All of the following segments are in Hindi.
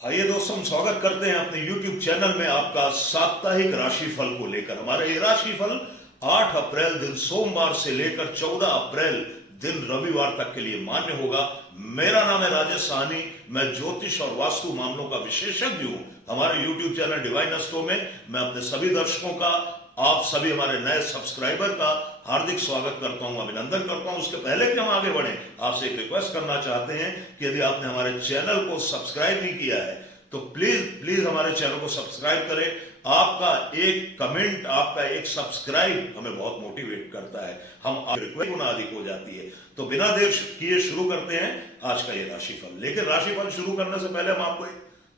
आइए दोस्तों, हम स्वागत करते हैं अपने YouTube चैनल में आपका साप्ताहिक राशिफल को लेकर। हमारा ये राशिफल 8 अप्रैल दिन सोमवार से लेकर 14 अप्रैल दिन रविवार तक के लिए मान्य होगा। मेरा नाम है राजेश साहनी। मैं ज्योतिष और वास्तु मामलों का विशेषज्ञ हूं। हमारे YouTube चैनल डिवाइन एस्ट्रो में मैं अपने सभी दर्शकों का, आप सभी हमारे नए सब्सक्राइबर का हार्दिक स्वागत करता हूं, अभिनंदन करता हूं। उसके पहले कि हम आगे बढ़े, आपसे एक रिक्वेस्ट करना चाहते हैं कि यदि आपने हमारे चैनल को सब्सक्राइब नहीं किया है तो प्लीज हमारे चैनल को सब्सक्राइब करें। आपका एक कमेंट, आपका एक सब्सक्राइब हमें बहुत मोटिवेट करता है, हम रिक्वेस्ट गुना अधिक हो जाती है। तो बिना देर किए शुरू करते हैं आज का ये राशिफल। लेकिन राशिफल शुरू करने से पहले हम आपको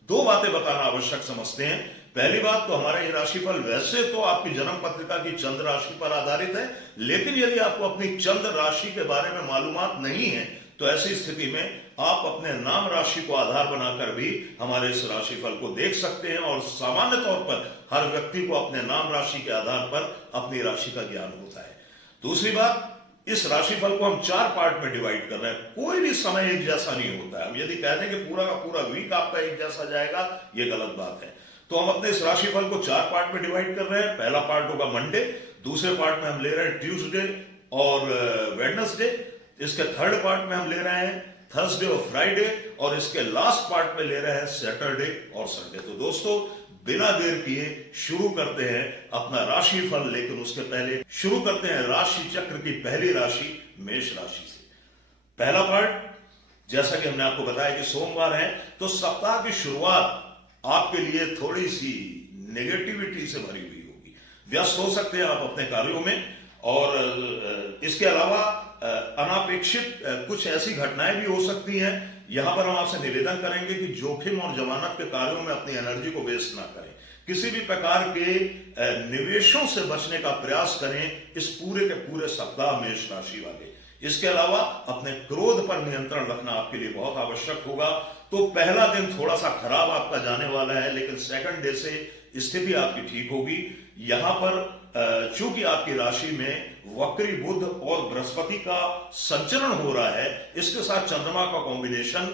दो बातें बताना आवश्यक समझते हैं। पहली बात तो हमारा ये राशिफल वैसे तो आपकी जन्म पत्रिका की चंद्र राशि पर आधारित है, लेकिन यदि आपको अपनी चंद्र राशि के बारे में मालूमात नहीं है तो ऐसी स्थिति में आप अपने नाम राशि को आधार बनाकर भी हमारे इस राशिफल को देख सकते हैं। और सामान्य तौर पर हर व्यक्ति को अपने नाम राशि के आधार पर अपनी राशि का ज्ञान होता है। दूसरी बात, इस राशिफल को हम 4 पार्ट में डिवाइड कर रहे हैं। कोई भी समय एक जैसा नहीं होता है। हम यदि कह दें कि पूरा का पूरा वीक आपका एक जैसा जाएगा, ये गलत बात है। तो हम अपने इस राशिफल को 4 पार्ट में डिवाइड कर रहे हैं। पहला पार्ट होगा मंडे, दूसरे पार्ट में हम ले रहे हैं ट्यूसडे और वेडनेसडे, इसके थर्ड पार्ट में हम ले रहे हैं थर्सडे और फ्राइडे, और इसके लास्ट पार्ट में ले रहे हैं सैटरडे और संडे। तो दोस्तों, बिना देर किए शुरू करते हैं अपना राशिफल। लेकिन उसके पहले शुरू करते हैं राशि चक्र की पहली राशि मेष राशि से। पहला पार्ट, जैसा कि हमने आपको बताया कि सोमवार है, तो सप्ताह की शुरुआत आपके लिए थोड़ी सी नेगेटिविटी से भरी हुई होगी। व्यस्त हो सकते हैं आप अपने कार्यों में, और इसके अलावा अनापेक्षित कुछ ऐसी घटनाएं भी हो सकती हैं। यहां पर हम आपसे निवेदन करेंगे कि जोखिम और जमानत के कार्यों में अपनी एनर्जी को वेस्ट ना करें। किसी भी प्रकार के निवेशों से बचने का प्रयास करें इस पूरे के पूरे सप्ताह मेष राशि वाले। इसके अलावा अपने क्रोध पर नियंत्रण रखना आपके लिए बहुत आवश्यक होगा। तो पहला दिन थोड़ा सा खराब आपका जाने वाला है, लेकिन सेकंड डे से स्थिति आपकी ठीक होगी। यहां पर चूंकि आपकी राशि में वक्री बुध और बृहस्पति का संचरण हो रहा है, इसके साथ चंद्रमा का कॉम्बिनेशन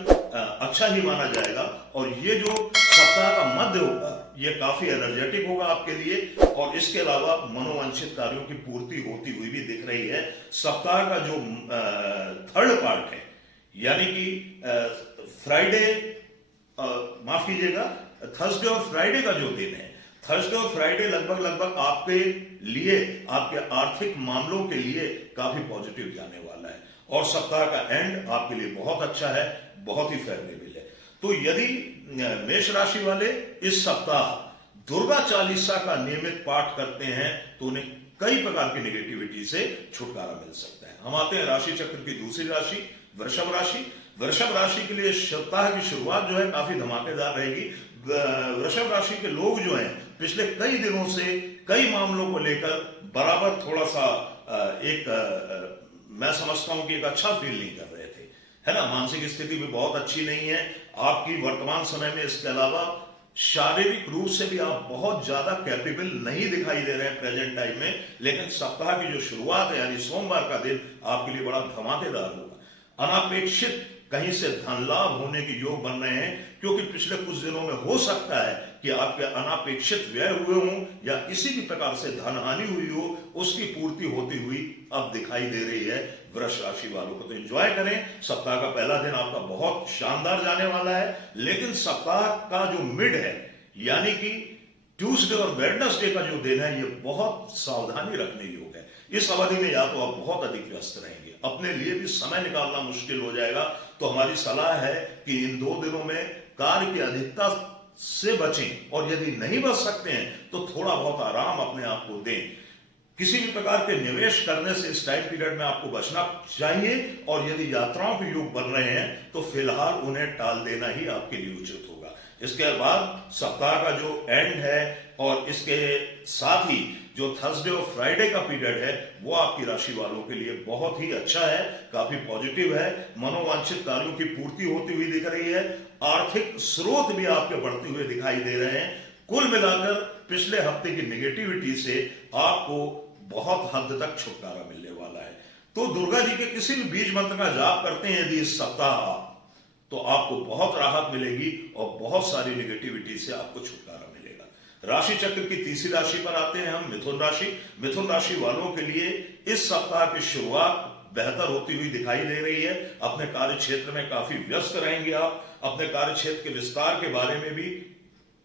अच्छा ही माना जाएगा। और ये जो सप्ताह का मध्य होगा ये काफी एनर्जेटिक होगा आपके लिए। और इसके अलावा मनोवांछित कार्यों की पूर्ति होती हुई भी दिख रही है। सप्ताह का जो थर्ड पार्ट है, यानी कि फ्राइडे, माफ कीजिएगा, थर्सडे और फ्राइडे का जो दिन है, थर्सडे और फ्राइडे लगभग आपके लिए, आपके आर्थिक मामलों के लिए काफी पॉजिटिव जाने वाला है। और सप्ताह का एंड आपके लिए बहुत अच्छा है, बहुत ही फेवरेबल है। तो यदि मेष राशि वाले इस सप्ताह दुर्गा चालीसा का नियमित पाठ करते हैं तो उन्हें कई प्रकार की नेगेटिविटी से छुटकारा मिल सकता है। हम आते हैं राशि चक्र की दूसरी राशि वृषभ राशि। वृषभ राशि के लिए सप्ताह की शुरुआत जो है काफी धमाकेदार रहेगी। वृषभ राशि के लोग जो हैं पिछले कई दिनों से कई मामलों को लेकर बराबर थोड़ा सा मैं समझता हूं कि एक अच्छा फील नहीं कर रहे थे, है ना। मानसिक स्थिति भी बहुत अच्छी नहीं है आपकी वर्तमान समय में। इसके अलावा शारीरिक रूप से भी आप बहुत ज्यादा कैपेबल नहीं दिखाई दे रहे हैं प्रेजेंट टाइम में। लेकिन सप्ताह की जो शुरुआत है यानी सोमवार का दिन आपके लिए बड़ा धमाकेदार होगा। अनापेक्षित कहीं से धन लाभ होने के योग बन रहे हैं, क्योंकि पिछले कुछ दिनों में हो सकता है कि आपके अनापेक्षित व्यय हुए हों या किसी भी प्रकार से धन हानि हुई हो, उसकी पूर्ति होती हुई अब दिखाई दे रही है वृष राशि वालों को। तो एंजॉय करें। सप्ताह का पहला दिन आपका बहुत शानदार जाने वाला है। लेकिन सप्ताह का जो मिड है, यानी कि ट्यूसडे और वेडनेसडे का जो दिन है, ये बहुत सावधानी रखने योग है। इस अवधि में या तो आप बहुत अधिक व्यस्त रहेंगे, अपने लिए भी समय निकालना मुश्किल हो जाएगा। तो हमारी सलाह है कि इन 2 दिनों में कार्य की अधिकता से बचें, और यदि नहीं बच सकते हैं तो थोड़ा बहुत आराम अपने आप को दें। किसी भी प्रकार के निवेश करने से इस टाइम पीरियड में आपको बचना चाहिए। और यदि यात्राओं के योग बन रहे हैं तो फिलहाल उन्हें टाल देना ही आपके लिए उचित होगा। इसके बाद सप्ताह का जो एंड है और इसके साथ ही जो थर्सडे और फ्राइडे का पीरियड है, वो आपकी राशि वालों के लिए बहुत ही अच्छा है, काफी पॉजिटिव है। मनोवांछित कार्यों की पूर्ति होती हुई दिख रही है। आर्थिक स्रोत भी आपके बढ़ते हुए दिखाई दे रहे हैं। कुल मिलाकर पिछले हफ्ते की नेगेटिविटी से आपको बहुत हद तक छुटकारा मिलने वाला है। तो दुर्गा जी के किसी भी बीज मंत्र का जाप करते हैं यदि इस सप्ताह, तो आपको बहुत राहत मिलेगी और बहुत सारी निगेटिविटी से आपको छुटकारा मिलेगा। राशि चक्र की तीसरी राशि पर आते हैं हम, मिथुन राशि। मिथुन राशि वालों के लिए इस सप्ताह की शुरुआत बेहतर होती हुई दिखाई दे रही है। अपने कार्य क्षेत्र में काफी व्यस्त रहेंगे आप। अपने कार्य क्षेत्र के विस्तार के बारे में भी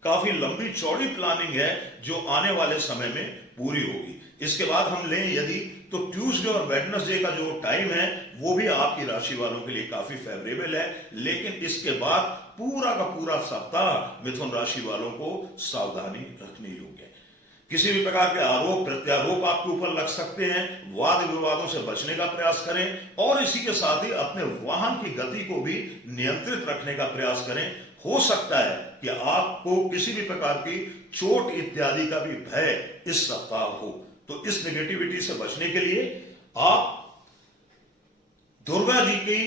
काफी लंबी चौड़ी प्लानिंग है जो आने वाले समय में पूरी होगी। इसके बाद हम लें यदि, तो ट्यूसडे और वेडनेसडे का जो टाइम है वो भी आपकी राशि वालों के लिए काफी फेवरेबल है। लेकिन इसके बाद पूरा का पूरा सप्ताह मिथुन राशि वालों को सावधानी रखनी योग्य है। किसी भी प्रकार के आरोप प्रत्यारोप आपके ऊपर लग सकते हैं। वाद विवादों से बचने का प्रयास करें और इसी के साथ ही अपने वाहन की गति को भी नियंत्रित रखने का प्रयास करें। हो सकता है कि आपको किसी भी प्रकार की चोट इत्यादि का भी भय इस सप्ताह हो। तो इस नेगेटिविटी से बचने के लिए आप दुर्गा जी की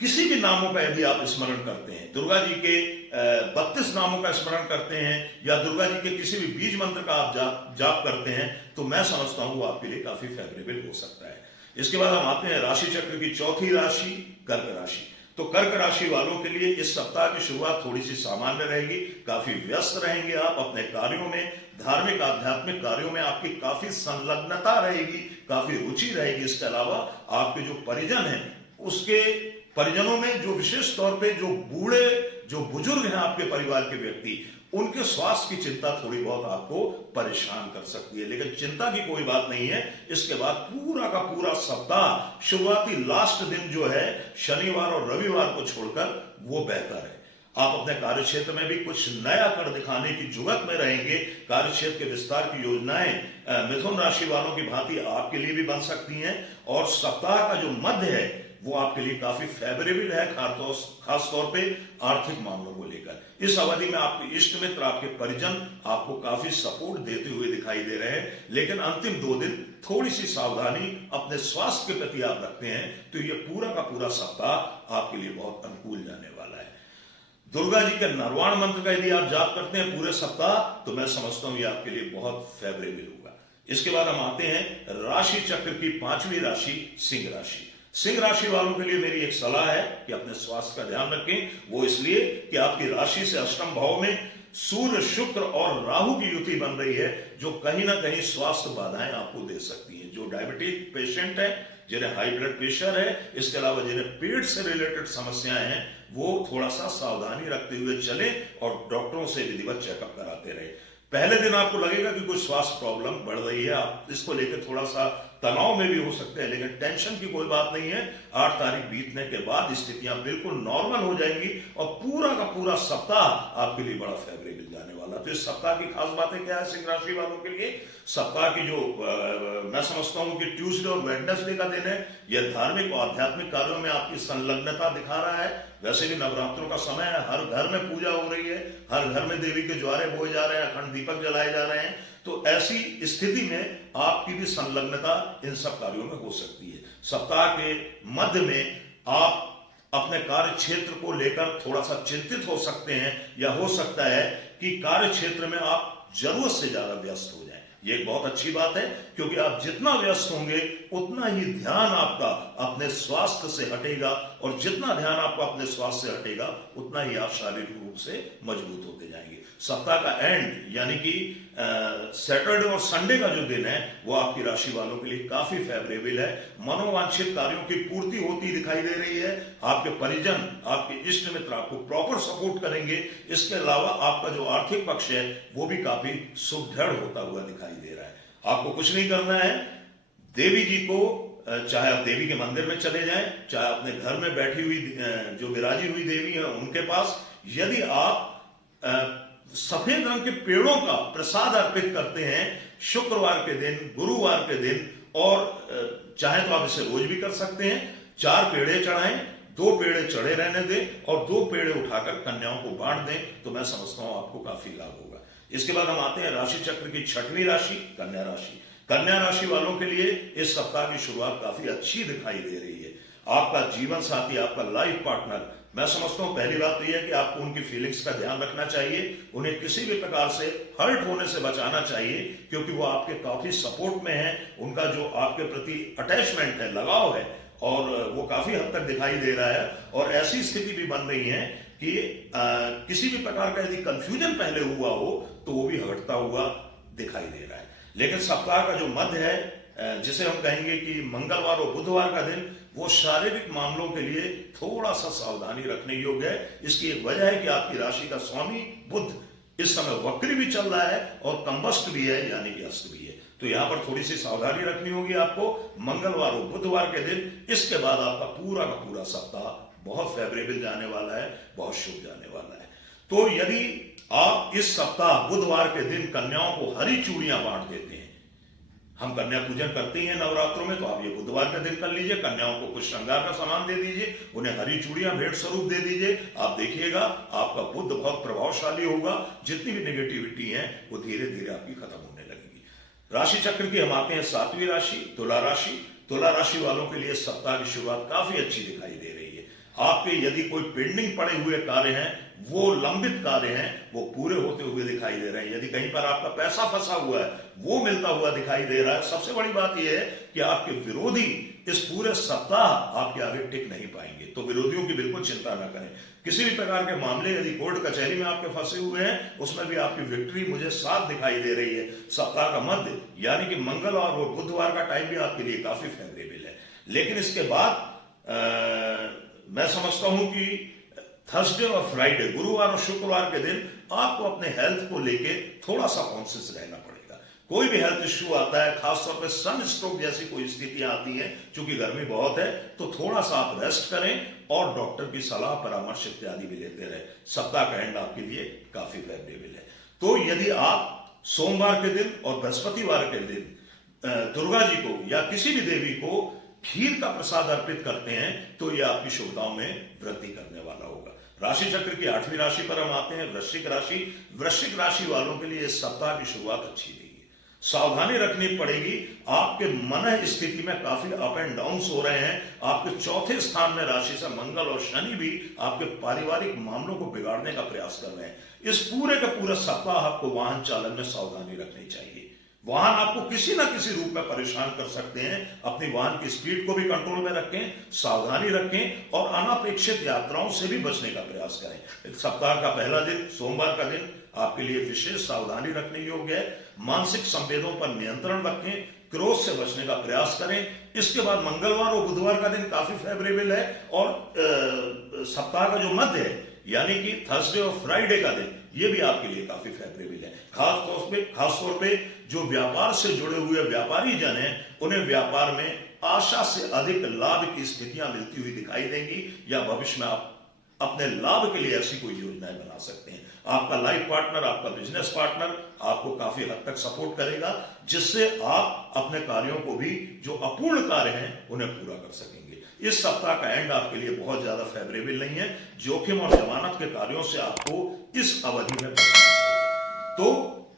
किसी भी नामों का यदि आप स्मरण करते हैं, दुर्गा जी के 32 नामों का स्मरण करते हैं या दुर्गा जी के किसी भी बीज मंत्र का आप जाप करते हैं, तो मैं समझता हूं वो आपके लिए काफी फेवरेबल हो सकता है। इसके बाद हम आते हैं राशि चक्र की चौथी राशि, कर्क राशि। तो कर्क राशि वालों के लिए इस सप्ताह की शुरुआत थोड़ी सी सामान्य रहेगी। काफी व्यस्त रहेंगे आप अपने कार्यों में, धार्मिक आध्यात्मिक कार्यों में आपकी काफी संलग्नता रहेगी, काफी रुचि रहेगी। इसके अलावा आपके जो परिजन हैं, उसके परिजनों में जो विशेष तौर पे जो बूढ़े जो बुजुर्ग हैं आपके परिवार के व्यक्ति, उनके स्वास्थ्य की चिंता थोड़ी बहुत आपको परेशान कर सकती है, लेकिन चिंता की कोई बात नहीं है। इसके बाद पूरा का पूरा सप्ताह शुरुआती लास्ट दिन जो है शनिवार और रविवार को छोड़कर वो बेहतर है। आप अपने कार्यक्षेत्र में भी कुछ नया कर दिखाने की जुगत में रहेंगे। कार्यक्षेत्र के विस्तार की योजनाएं मिथुन राशि वालों की भांति आपके लिए भी बन सकती हैं और सप्ताह का जो मध्य है वो आपके लिए काफी फेवरेबल है, खास तौर पे आर्थिक मामलों को लेकर। इस अवधि में आपके इष्ट मित्र, आपके परिजन आपको काफी सपोर्ट देते हुए दिखाई दे रहे हैं, लेकिन अंतिम 2 दिन थोड़ी सी सावधानी अपने स्वास्थ्य के प्रति आप रखते हैं तो ये पूरा का पूरा सप्ताह आपके लिए बहुत अनुकूल जाने वाला है। दुर्गा जी के नरवाण मंत्र का यदि आप जाप करते हैं पूरे सप्ताह, तो मैं समझता हूं ये आपके लिए बहुत फेवरेबल होगा। इसके बाद हम आते हैं राशि चक्र की 5वीं राशि, सिंह राशि। सिंह राशि वालों के लिए मेरी एक सलाह है कि अपने स्वास्थ्य का ध्यान रखें। वो इसलिए कि आपकी राशि से अष्टम भाव में सूर्य, शुक्र और राहु की युति बन रही है, जो कहीं ना कहीं स्वास्थ्य बाधाएं आपको दे सकती है। जो डायबिटिक पेशेंट है, जिन्हें हाई ब्लड प्रेशर है, इसके अलावा जिन्हें पेट से रिलेटेड समस्याएं हैं, वो थोड़ा सा सावधानी रखते हुए चले और डॉक्टरों से विधिवत चेकअप कराते रहे। पहले दिन आपको लगेगा कि कुछ स्वास्थ्य प्रॉब्लम बढ़ रही है, आप इसको लेकर थोड़ा सा तनाव में भी हो सकते हैं, लेकिन टेंशन की कोई बात नहीं है। 8 तारीख बीतने के बाद स्थितियां बिल्कुल नॉर्मल हो जाएंगी और पूरा का पूरा सप्ताह आपके लिए बड़ा फेवरेबल जाने वाला। तो इस सप्ताह की खास बातें क्या है सिंह राशि वालों के लिए? सप्ताह की जो मैं समझता हूं कि ट्यूसडे और वेडनेसडे का दिन है, यह धार्मिक और आध्यात्मिक कार्यों में आपकी संलग्नता दिखा रहा है। वैसे भी नवरात्रों का समय है, हर घर में पूजा हो रही है, हर घर में देवी के ज्वारे बोए जा रहे हैं, अखंड दीपक जलाए जा रहे हैं। तो ऐसी स्थिति में आपकी भी संलग्नता इन सब कार्यों में हो सकती है। सप्ताह के मध्य में आप अपने कार्य क्षेत्र को लेकर थोड़ा सा चिंतित हो सकते हैं, या हो सकता है कि कार्य क्षेत्र में आप जरूरत से ज्यादा व्यस्त हो जाएं। ये एक बहुत अच्छी बात है, क्योंकि आप जितना व्यस्त होंगे उतना ही ध्यान आपका अपने स्वास्थ्य से हटेगा, और जितना ध्यान आपका अपने स्वास्थ्य से हटेगा उतना ही आप शारीरिक रूप से मजबूत होते जाएंगे। सप्ताह का एंड यानी कि सैटरडे और संडे का जो दिन है वो आपकी राशि वालों के लिए काफी फेवरेबल है। मनोवांछित कार्यों की पूर्ति होती दिखाई दे रही है। आपके परिजन, आपके इष्ट मित्र आपको प्रॉपर सपोर्ट करेंगे। इसके अलावा आपका जो आर्थिक पक्ष है वो भी काफी सुदृढ़ होता हुआ दिखाई दे रहा है। आपको कुछ नहीं करना है, देवी जी को, चाहे आप देवी के मंदिर में चले जाएं, चाहे अपने घर में बैठी हुई जो विराजी हुई देवी है उनके पास, यदि आप सफेद रंग के पेड़ों का प्रसाद अर्पित करते हैं शुक्रवार के दिन, गुरुवार के दिन, और चाहे तो आप इसे रोज भी कर सकते हैं। 4 पेड़े चढ़ाएं, 2 पेड़े चढ़े रहने दें और 2 पेड़े उठाकर कन्याओं को बांट दें, तो मैं समझता हूं आपको काफी लाभ होगा। इसके बाद हम आते हैं राशि चक्र की 6वीं राशि, कन्या राशि। कन्या राशि वालों के लिए इस सप्ताह की शुरुआत काफी अच्छी दिखाई दे रही है। आपका जीवन साथी, आपका लाइफ पार्टनर, मैं समझता हूं पहली बात तो यह है कि आपको उनकी फीलिंग्स का ध्यान रखना चाहिए, उन्हें किसी भी प्रकार से हर्ट होने से बचाना चाहिए, क्योंकि वो आपके काफी सपोर्ट में है। उनका जो आपके प्रति अटैचमेंट है, लगाव है, और वो काफी हद तक दिखाई दे रहा है। और ऐसी स्थिति भी बन रही है कि किसी भी प्रकार का यदि कंफ्यूजन पहले हुआ हो तो वो भी हटता हुआ दिखाई दे रहा है। लेकिन सप्ताह का जो मध्य है, जिसे हम कहेंगे कि मंगलवार और बुधवार का दिन, वो शारीरिक मामलों के लिए थोड़ा सा सावधानी रखने योग्य है। इसकी एक वजह है कि आपकी राशि का स्वामी बुध इस समय वक्री भी चल रहा है और कंबस्ट भी है, यानी कि अस्त भी है। तो यहां पर थोड़ी सी सावधानी रखनी होगी आपको मंगलवार और बुधवार के दिन। इसके बाद आपका पूरा का पूरा सप्ताह बहुत फेवरेबल जाने वाला है, बहुत शुभ जाने वाला है। तो यदि आप इस सप्ताह बुधवार के दिन कन्याओं को हरी चूड़ियां बांट देते हैं, हम कन्या पूजन करते हैं नवरात्रों में, तो आप ये बुधवार के दिन कर लीजिए। कन्याओं को कुछ श्रृंगार का सामान दे दीजिए, उन्हें हरी चूड़ियां भेंट स्वरूप दे दीजिए। आप देखिएगा आपका बुध बहुत प्रभावशाली होगा। जितनी भी नेगेटिविटी है वो धीरे धीरे आपकी खत्म होने लगेगी। राशि चक्र की हम आते हैं 7वीं राशि तुला राशि। तुला राशि वालों के लिए सप्ताह की शुरुआत काफी अच्छी दिखाई दे रही है। आपके यदि कोई पेंडिंग पड़े हुए कार्य हैं, वो लंबित कार्य हैं, वो पूरे होते हुए दिखाई दे रहे हैं। यदि कहीं पर आपका पैसा फंसा हुआ है, वो मिलता हुआ दिखाई दे रहा है। सबसे बड़ी बात यह है कि आपके विरोधी इस पूरे सप्ताह आपके आगे टिक नहीं पाएंगे। तो विरोधियों की बिल्कुल चिंता न करें। किसी भी प्रकार के मामले यदि कोर्ट कचहरी में आपके फंसे हुए हैं, उसमें भी आपकी विक्ट्री मुझे साफ दिखाई दे रही है। सप्ताह का मध्य यानी कि मंगलवार और बुधवार का टाइम भी आपके लिए काफी फेवरेबल है। लेकिन इसके बाद मैं समझता हूं कि थर्सडे और फ्राइडे, गुरुवार और शुक्रवार के दिन आपको अपने हेल्थ को लेके थोड़ा सा कॉन्शियस रहना पड़ेगा। कोई भी हेल्थ इश्यू आता है, खासतौर पे सन स्ट्रोक जैसी कोई स्थितियां आती हैं, चूंकि गर्मी बहुत है, तो थोड़ा सा आप रेस्ट करें और डॉक्टर की सलाह परामर्श इत्यादि भी लेते रहे। सप्ताह का एंड आपके लिए काफी फेवरेबल है। तो यदि आप सोमवार के दिन और बृहस्पतिवार के दिन दुर्गा जी को या किसी भी देवी को खीर का प्रसाद अर्पित करते हैं, तो यह आपकी शुभताओं में वृद्धि करने वाला होगा। राशि चक्र की 8वीं राशि पर हम आते हैं, वृश्चिक राशि। वृश्चिक राशि वालों के लिए इस सप्ताह की शुरुआत अच्छी रही है। सावधानी रखनी पड़ेगी। आपके मन स्थिति में काफी अप एंड डाउन हो रहे हैं। आपके चौथे स्थान में राशि से मंगल और शनि भी आपके पारिवारिक मामलों को बिगाड़ने का प्रयास कर रहे हैं। इस पूरे का पूरा सप्ताह आपको वाहन चालन में सावधानी रखनी चाहिए। वाहन आपको किसी ना किसी रूप में परेशान कर सकते हैं। अपनी वाहन की स्पीड को भी कंट्रोल में रखें, सावधानी रखें और अनापेक्षित यात्राओं से भी बचने का प्रयास करें। सप्ताह का पहला दिन सोमवार का दिन आपके लिए विशेष सावधानी रखने योग्य है। मानसिक संवेदों पर नियंत्रण रखें, क्रोध से बचने का प्रयास करें। इसके बाद मंगलवार और बुधवार का दिन काफी फेवरेबल है और सप्ताह का जो मध्य है यानी कि थर्सडे और फ्राइडे का दिन, ये भी आपके लिए काफी फेवरेबल है। खासतौर पे जो व्यापार से जुड़े हुए व्यापारी जन हैं, उन्हें व्यापार में आशा से अधिक लाभ की स्थितियां मिलती हुई दिखाई देंगी या भविष्य में आप अपने लाभ के लिए ऐसी कोई योजनाएं बना सकते हैं। आपका लाइफ पार्टनर, आपका बिजनेस पार्टनर आपको काफी हद तक सपोर्ट करेगा, जिससे आप अपने कार्यों को भी, जो अपूर्ण कार्य हैं, उन्हें पूरा कर सकेंगे। इस सप्ताह का एंड आपके लिए बहुत ज्यादा फेवरेबल नहीं है। जोखिम और जमानत के कार्यों से आपको इस अवधि में बचना चाहिए। तो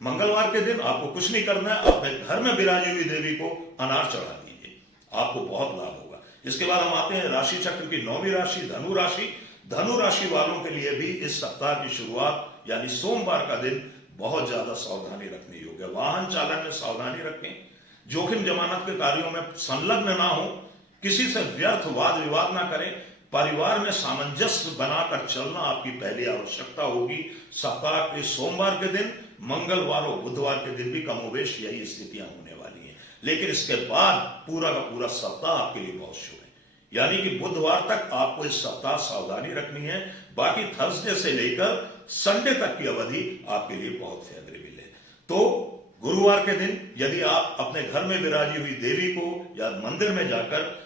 मंगलवार के दिन आपको कुछ नहीं करना है, अपने घर में विराजी हुई देवी को अनार चढ़ा दीजिए, आपको बहुत लाभ होगा। इसके बाद हम आते हैं राशि चक्र की 9वीं राशि धनु राशि। धनु राशि वालों के लिए भी इस सप्ताह की शुरुआत यानी सोमवार का दिन बहुत ज्यादा सावधानी रखने योग्य है। वाहन चालन में सावधानी रखें, जोखिम जमानत के कार्यों में संलग्न ना हो, किसी से व्यर्थ वाद विवाद ना करें, परिवार में सामंजस्य बनाकर चलना आपकी पहली आवश्यकता होगी। सप्ताह के सोमवार के दिन, मंगलवार और बुधवार के दिन भी कमोवेश यही स्थितियां होने वाली हैं। लेकिन इसके बाद पूरा का पूरा सप्ताह आपके लिए बहुत शुभ है। यानी कि बुधवार तक आपको इस सप्ताह सावधानी रखनी है। बाकी थर्सडे से लेकर संडे तक की अवधि आपके लिए बहुत फेवरेबल है। तो गुरुवार के दिन यदि आप अपने घर में विराजी हुई देवी को या मंदिर में जाकर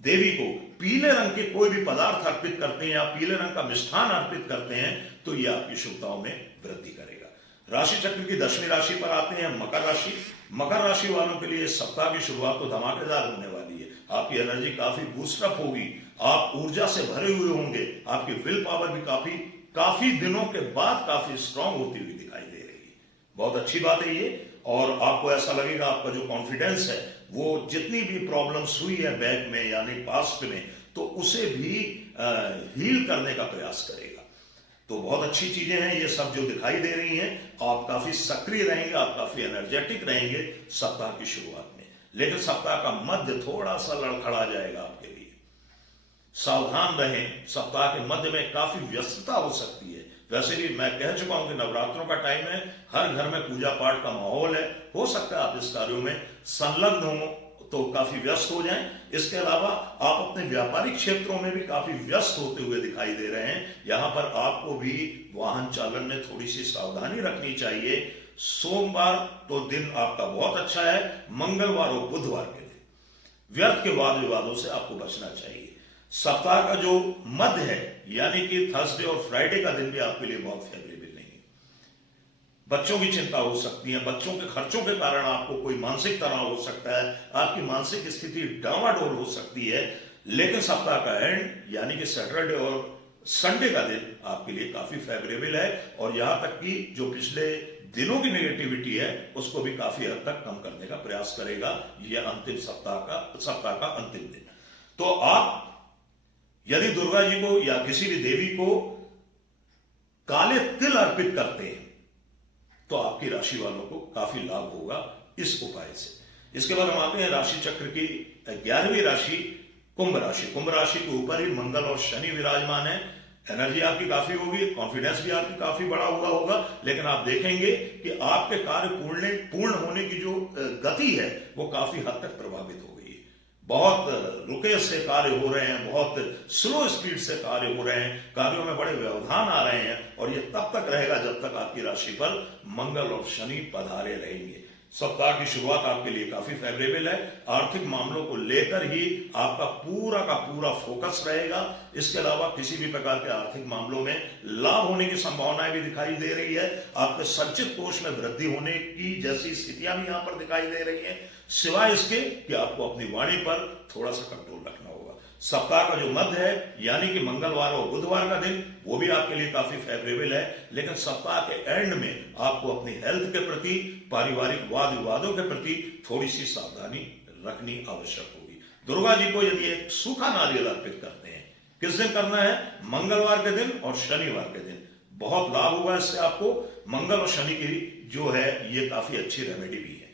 देवी को पीले रंग के कोई भी पदार्थ अर्पित करते हैं या पीले रंग का मिष्ठान अर्पित करते हैं, तो यह आपकी शुभताओं में वृद्धि करेगा। राशि चक्र की 10वीं राशि पर आते हैं मकर राशि। मकर राशि वालों के लिए सप्ताह की शुरुआत तो धमाकेदार होने वाली है। आपकी एनर्जी काफी बूस्टअप होगी, आप ऊर्जा से भरे हुए होंगे, आपकी विल पावर भी काफी दिनों के बाद काफी स्ट्रांग होती हुई दिखाई दे रही है। बहुत अच्छी बात है ये। और आपको ऐसा लगेगा आपका जो कॉन्फिडेंस है, वो जितनी भी प्रॉब्लम्स हुई है बैक में यानी पास्ट में, तो उसे भी हील करने का प्रयास करेगा। तो बहुत अच्छी चीजें हैं ये सब जो दिखाई दे रही हैं। आप काफी सक्रिय रहेंगे, आप काफी एनर्जेटिक रहेंगे सप्ताह की शुरुआत में। लेकिन सप्ताह का मध्य थोड़ा सा लड़खड़ा जाएगा आपके लिए। सावधान रहें, सप्ताह के मध्य में काफी व्यस्तता हो सकती है। वैसे भी मैं कह चुका हूं कि नवरात्रों का टाइम है, हर घर में पूजा पाठ का माहौल है, हो सकता है आप इस कार्यों में संलग्न हो तो काफी व्यस्त हो जाएं। इसके अलावा आप अपने व्यापारिक क्षेत्रों में भी काफी व्यस्त होते हुए दिखाई दे रहे हैं। यहां पर आपको भी वाहन चालन में थोड़ी सी सावधानी रखनी चाहिए। सोमवार तो दिन आपका बहुत अच्छा है, मंगलवार और बुधवार के दिन व्यर्थ के वाद विवादों से आपको बचना चाहिए। सप्ताह का जो मध्य है यानी कि थर्सडे और फ्राइडे का दिन भी आपके लिए बहुत फेवरेबल नहीं है। बच्चों की चिंता हो सकती है, बच्चों के खर्चों के कारण आपको कोई मानसिक तनाव हो सकता है, आपकी मानसिक स्थिति डावाडोल हो सकती है। लेकिन सप्ताह का एंड यानी कि सैटरडे और संडे का दिन आपके लिए काफी फेवरेबल है और यहां तक कि जो पिछले दिनों की नेगेटिविटी है उसको भी काफी हद तक कम करने का प्रयास करेगा यह अंतिम सप्ताह का अंतिम दिन। तो आप यदि दुर्गा जी को या किसी भी देवी को काले तिल अर्पित करते हैं तो आपकी राशि वालों को काफी लाभ होगा इस उपाय से। इसके बाद हम आते हैं राशि चक्र की 11वीं राशि कुंभ राशि। कुंभ राशि के ऊपर ही मंगल और शनि विराजमान है। एनर्जी आपकी काफी होगी, कॉन्फिडेंस भी आपकी काफी बड़ा हुआ होगा, लेकिन आप देखेंगे कि आपके कार्य पूर्ण होने की जो गति है वो काफी हद तक प्रभावित हो गई है। बहुत रुके से कार्य हो रहे हैं, बहुत स्लो स्पीड से कार्य हो रहे हैं, कार्यों में बड़े व्यवधान आ रहे हैं और ये तब तक रहेगा जब तक आपकी राशि पर मंगल और शनि पधारे रहेंगे। सप्ताह की शुरुआत आपके लिए काफी फेवरेबल है। आर्थिक मामलों को लेकर ही आपका पूरा का पूरा फोकस रहेगा। इसके अलावा किसी भी प्रकार के आर्थिक मामलों में लाभ होने की संभावनाएं भी दिखाई दे रही है। आपके संचित कोष में वृद्धि होने की जैसी स्थितियां भी यहां पर दिखाई दे रही है, सिवाय इसके कि आपको अपनी वाणी पर थोड़ा सा कंट्रोल रखना होगा। सप्ताह का जो मध्य है यानी कि मंगलवार और बुधवार का दिन वो भी आपके लिए काफी फेवरेबल है, लेकिन सप्ताह के एंड में आपको अपनी हेल्थ के प्रति, पारिवारिक वाद विवादों के प्रति थोड़ी सी सावधानी रखनी आवश्यक होगी। दुर्गा जी को यदि एक सूखा नारियल अर्पित करते हैं, किस दिन करना है? मंगलवार के दिन और शनिवार के दिन। बहुत लाभ होगा इससे आपको। मंगल और शनि की जो है ये काफी अच्छी रेमेडी भी है।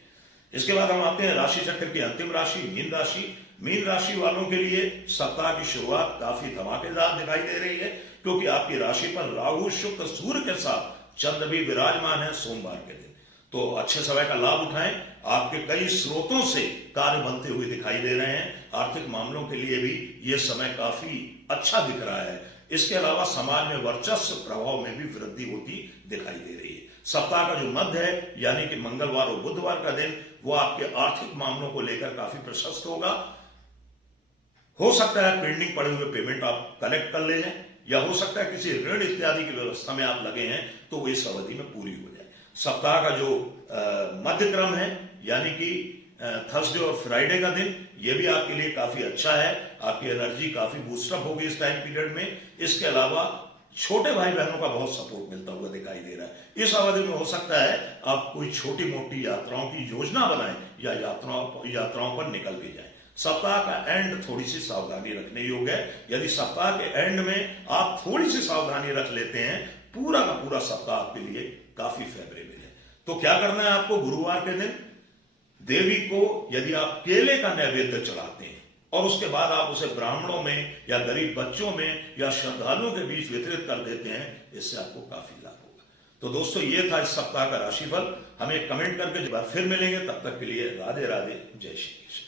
इसके बाद हम आते हैं राशि चक्र की अंतिम राशि मीन राशि। मीन राशि वालों के लिए सप्ताह की शुरुआत काफी धमाकेदार दिखाई दे रही है, क्योंकि आपकी राशि पर राहु, शुक्र, सूर्य के साथ चंद्र भी विराजमान है सोमवार के दिन। तो अच्छे समय का लाभ उठाएं। आपके कई स्रोतों से कार्य बनते हुए दिखाई दे रहे हैं। आर्थिक मामलों के लिए भी यह समय काफी अच्छा दिख रहा है। इसके अलावा समाज में वर्चस्व प्रभाव में भी वृद्धि होती दिखाई दे रही है। सप्ताह का जो मध्य है यानी कि मंगलवार और बुधवार का दिन वो आपके आर्थिक मामलों को लेकर काफी प्रशस्त होगा। हो सकता है पेंडिंग पड़े हुए पेमेंट आप कलेक्ट कर ले जाएं, या हो सकता है किसी ऋण इत्यादि की व्यवस्था में आप लगे हैं तो वो इस अवधि में पूरी हो जाए। सप्ताह का जो मध्य क्रम है यानी कि थर्सडे और फ्राइडे का दिन ये भी आपके लिए काफी अच्छा है। आपकी एनर्जी काफी बूस्टअप होगी इस टाइम पीरियड में। इसके अलावा छोटे भाई बहनों का बहुत सपोर्ट मिलता हुआ दिखाई दे रहा है। इस अवधि में हो सकता है आप कोई छोटी मोटी यात्राओं की योजना बनाएं या यात्राओं पर निकल भी जाएं। सप्ताह का एंड थोड़ी सी सावधानी रखने योग्य है। यदि सप्ताह के एंड में आप थोड़ी सी सावधानी रख लेते हैं, पूरा का पूरा सप्ताह आपके लिए काफी फेवरेबल है। तो क्या करना है आपको? गुरुवार के दिन देवी को यदि आप केले का नैवेद्य चढ़ाते हैं और उसके बाद आप उसे ब्राह्मणों में या गरीब बच्चों में या श्रद्धालुओं के बीच वितरित कर देते हैं, इससे आपको काफी लाभ होगा। तो दोस्तों ये था इस सप्ताह का राशिफल। हमें कमेंट करके जब फिर मिलेंगे, तब तक के लिए राधे राधे, जय श्री कृष्ण।